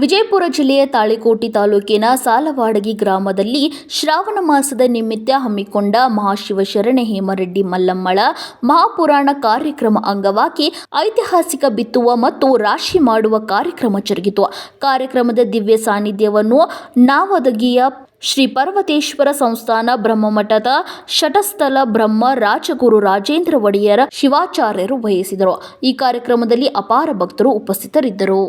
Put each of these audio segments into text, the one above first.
ವಿಜಯಪುರ ಜಿಲ್ಲೆಯ ತಾಳಿಕೋಟೆ ತಾಲೂಕಿನ ಸಾಲವಾಡಗಿ ಗ್ರಾಮದಲ್ಲಿ ಶ್ರಾವಣ ಮಾಸದ ನಿಮಿತ್ತ ಹಮ್ಮಿಕೊಂಡ ಮಹಾಶಿವಶರಣ ಹೇಮರೆಡ್ಡಿ ಮಲ್ಲಮ್ಮಳ ಮಹಾಪುರಾಣ ಕಾರ್ಯಕ್ರಮ ಅಂಗವಾಗಿ ಐತಿಹಾಸಿಕ ಬಿತ್ತುವ ಮತ್ತು ರಾಶಿ ಮಾಡುವ ಕಾರ್ಯಕ್ರಮ ಜರುಗಿತು. ಕಾರ್ಯಕ್ರಮದ ದಿವ್ಯ ಸಾನ್ನಿಧ್ಯವನ್ನು ನಾವದಗಿಯ ಶ್ರೀ ಪರ್ವತೇಶ್ವರ ಸಂಸ್ಥಾನ ಬ್ರಹ್ಮಮಠದ ಶಟಸ್ಥಲ ಬ್ರಹ್ಮ ರಾಜಗುರು ರಾಜೇಂದ್ರ ಒಡೆಯರ ಶಿವಾಚಾರ್ಯರು ವಹಿಸಿದರು. ಈ ಕಾರ್ಯಕ್ರಮದಲ್ಲಿ ಅಪಾರ ಭಕ್ತರು ಉಪಸ್ಥಿತರಿದ್ದರು.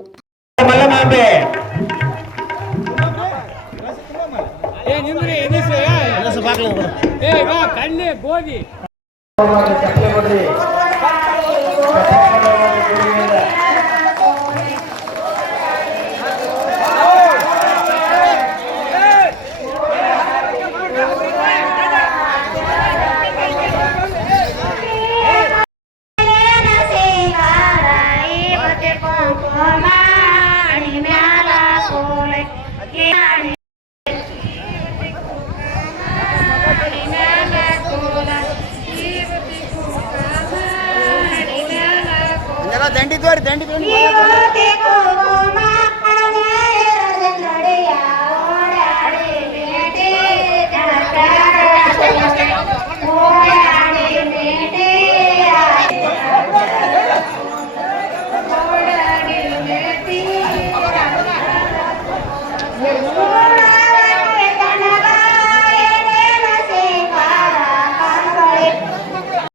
ದಂಡಿ